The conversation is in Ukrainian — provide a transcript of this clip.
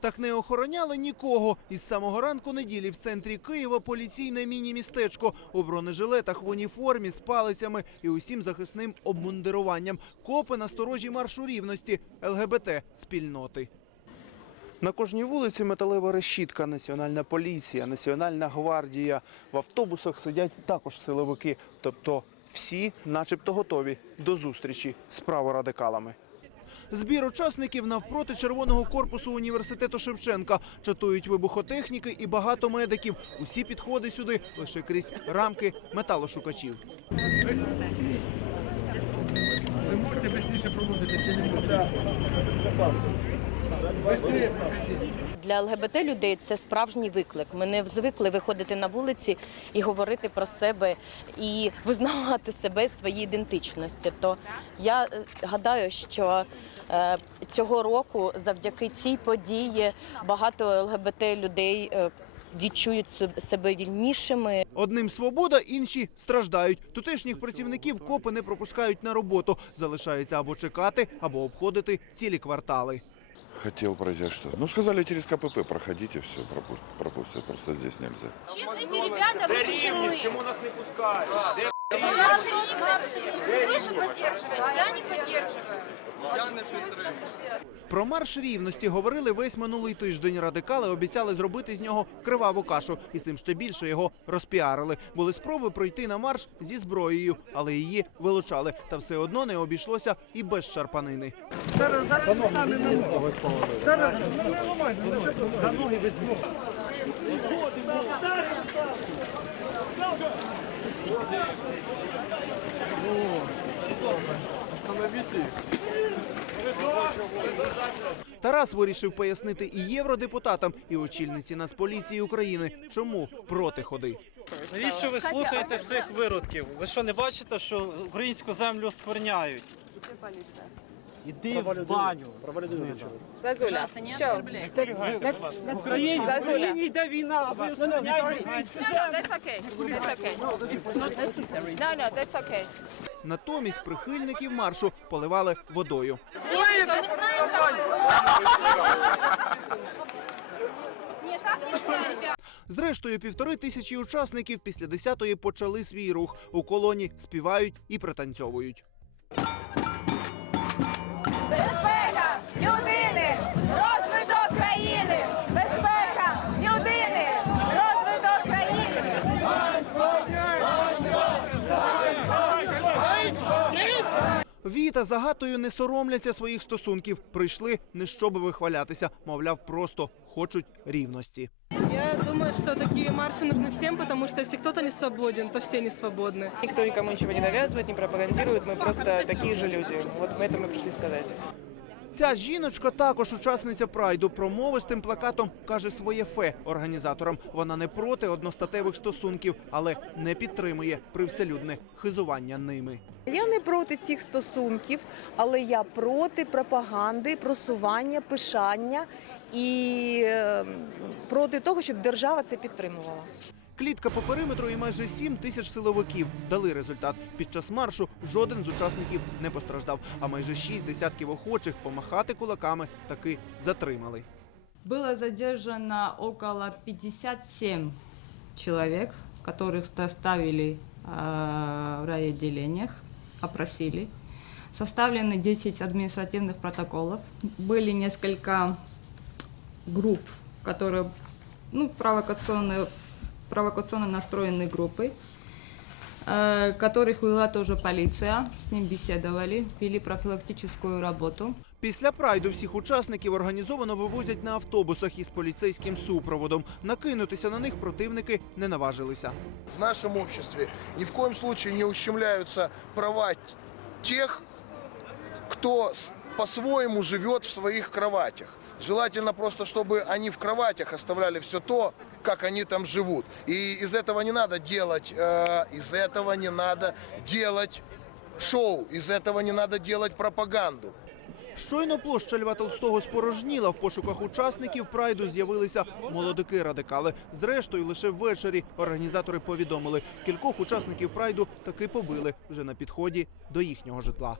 Так не охороняли нікого. Із самого ранку неділі в центрі Києва поліційне міні-містечко у бронежилетах в уніформі з палицями і усім захисним обмундируванням. Копи на сторожі маршу рівності ЛГБТ спільноти. На кожній вулиці металева решітка, національна поліція, національна гвардія. В автобусах сидять також силовики, тобто всі, начебто, готові до зустрічі з праворадикалами. Збір учасників навпроти червоного корпусу університету Шевченка чатують вибухотехніки і багато медиків. Усі підходи сюди лише крізь рамки металошукачів. Ви можете швидше проводити чи не можете? Для ЛГБТ людей це справжній виклик. Ми не звикли виходити на вулиці і говорити про себе і визнавати себе свої ідентичності. То я е, гадаю, що цього року завдяки цій події багато ЛГБТ людей е, відчують се- себе вільнішими, Одним свобода, інші страждають. Тутешніх працівників копи не пропускають на роботу. Залишається або чекати, або обходити цілі квартали. Хотел пройти, что? Ну, сказали, через КПП проходите, все, пропустят, просто здесь нельзя. Чем эти ребята чем мы? Чому нас не пускають? Не. Про марш рівності говорили весь минулий тиждень. Радикали обіцяли зробити з нього криваву кашу, і цим ще більше його розпіарили. Були спроби пройти на марш зі зброєю, але її вилучали. Та все одно не обійшлося і без шарпанини. Тарас вирішив пояснити і євродепутатам, і очільниці Нацполіції України, чому проти ходи. Навіщо ви слухаєте цих виродків? Ви що не бачите, що українську землю оскверняють? Іди в баню. Зазуля, що? В Україні, в Україні йде війна, а ви оскверняєте. That's okay. That's okay. No, no, that's okay. Натомість прихильників маршу поливали водою. Зрештою, півтори тисячі учасників після десятої почали свій рух. У колоні співають і пританцьовують. Віта з Агатою не соромляться своїх стосунків. Прийшли не щоб вихвалятися, мовляв, просто хочуть рівності. Я думаю, что такие марши нужны всем, потому что если кто-то не свободен, то все не свободны. Никто никому ничего не навязывает, не пропагандирует, мы просто такие же люди. Вот мы это мы пришли сказать. Ця жіночка також учасниця прайду. Промовистим плакатом каже своє фе організаторам. Вона не проти одностатевих стосунків, але не підтримує привселюдне хизування ними. Я не проти цих стосунків, але я проти пропаганди, просування, пишання і е, проти того, щоб держава це підтримувала. Клітка по периметру і майже 7 тисяч силовиків дали результат. Під час маршу жоден з учасників не постраждав, а майже 6 десятків охочих помахати кулаками таки затримали. Было задержано около 57 человек, которых доставили э, в райотделениях, опросили. Составлены 10 административных протоколов. Были несколько групп, которые, ну, провокационные, провокационно настроенные группы, э, которых вела тоже полиция. С ним беседовали, вели профилактическую работу. Після прайду всіх учасників організовано вивозять на автобусах із поліцейським супроводом. Накинутися на них противники не наважилися. В нашем обществе ни в коем случае не ущемляются права тех, кто с- по-своему живет в своих кроватях. Желательно просто, чтобы они в кроватях оставляли все то, как они там живут. И из этого не надо делать, э, из этого не надо делать шоу, из этого не надо делать пропаганду. Щойно площа Льва Толстого спорожніла в пошуках учасників прайду з'явилися молодики радикали. Зрештою, лише ввечері організатори повідомили, кількох учасників прайду таки побили вже на підході до їхнього житла.